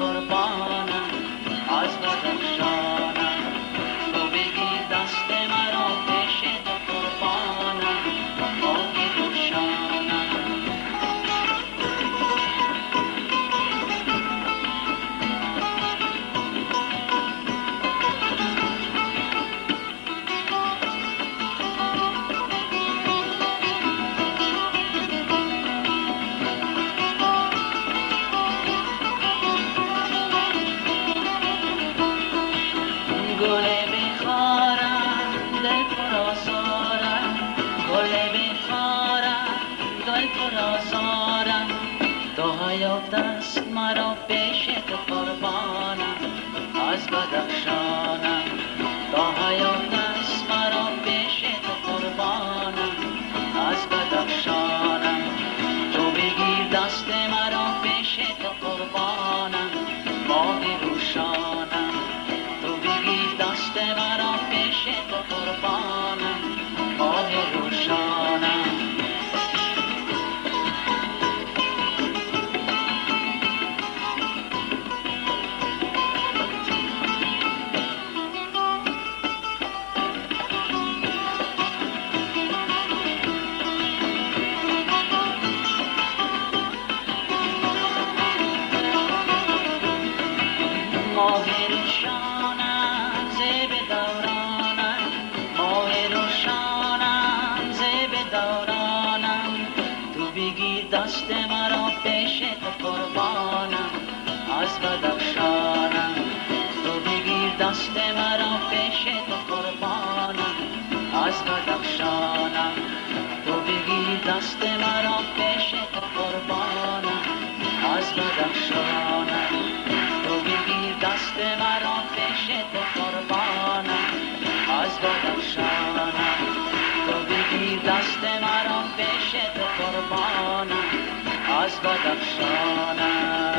قربانم از بدخشانم تو بگیر دست مرا پیش تو قربانم خاک روشانم گل بخارم دل پر آزارم گل بخارم دل پر آزارم تو حیات است مرا پیش تو قربانم از بدخشانم تو حیات است مرا پیش تو قربانم از بدخشانم تو بگیر دست مرا پیش تو قربانم ماه روشانم تو بگیر دست مرا پیش تو قربانم ماه روشانم ماه روشانم زیب دورانم ماه روشانم زیب دورانم تو بگیر دست مرا پیش تو قربانم از بدخشانم تو بگیر دست مرا پیش تو قربانم از بدخشانم تو بگیر دست مرا پیش تو قربانم از بدخشانم تو بگیر دست مرا پیش تو قربانم از بدخشانم تو بگیر دست مرا پیش تو قربانم از بدخشانم